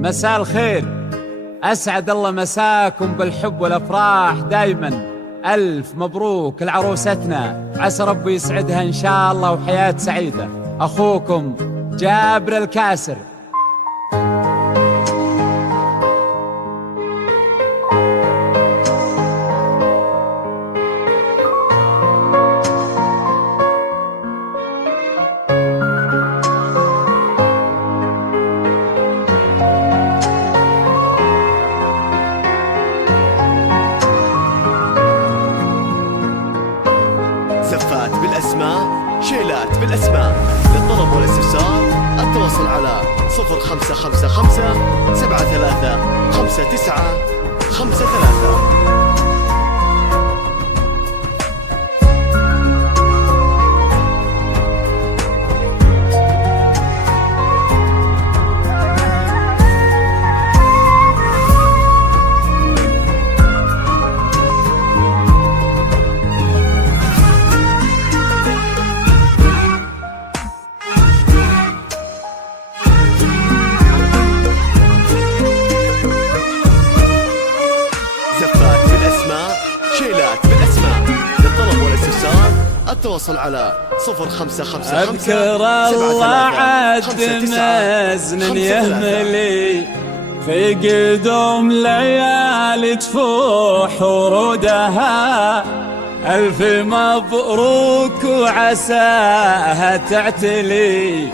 مساء الخير، أسعد الله مساكم بالحب والأفراح دايما. ألف مبروك لعروستنا، عسى ربي يسعدها إن شاء الله وحياة سعيدة. أخوكم جابر الكاسر. زفات بالأسماء، شيلات بالأسماء. للطلب والاستفسار التواصل على 0555 73 59 53. شيلات بالأسماء. للطلب والاستفسار التواصل على 0555 أذكر الله عد مزن يهملي في قدوم ليالي تفوح ورودها. ألف مبروك وعساها تعتلي،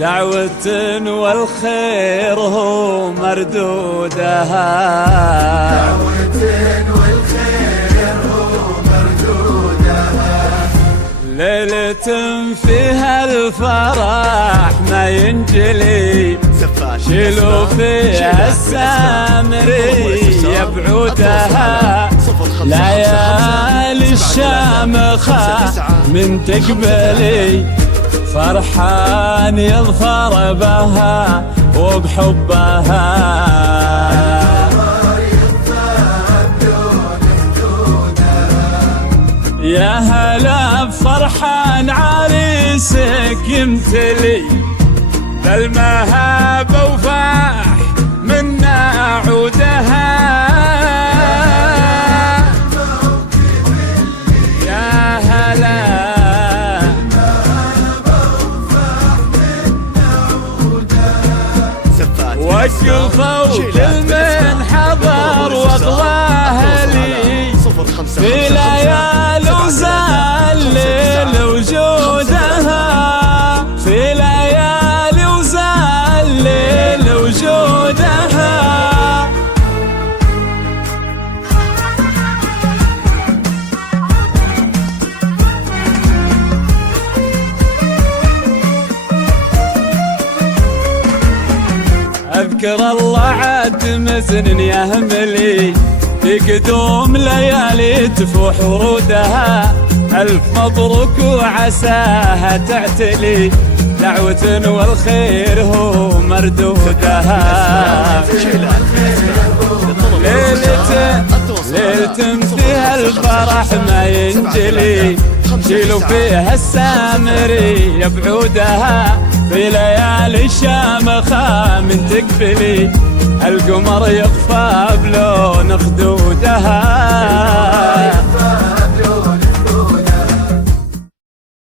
دعوة والخير هو مردودها. ليلة فيها الفرح ما ينجلي، شيلوا فيها السامرية بعودها. ليالي الشامخة من تقبلي، فرحان يظفر بها وبحبها. يا هلا بفرحان عريسك يمتلي، بالمهابة وفاح منا عودها. يا هلا وقفوا كل من حضر واغواه لي، في ليالي وزال وجودها. في ليالي وزال وجودها. أذكر الله عد مزن يهملي، في قدوم ليالي تفوح ورودها. ألف مبروك وعساها تعتلي، دعوة والخير هو مردودها. ليلة فيها الفرح ما ينجلي، شيلوا فيها السامرية بعودها. في ليالي الشامخة من تقبلي، القمر يقفى بلون خدودها.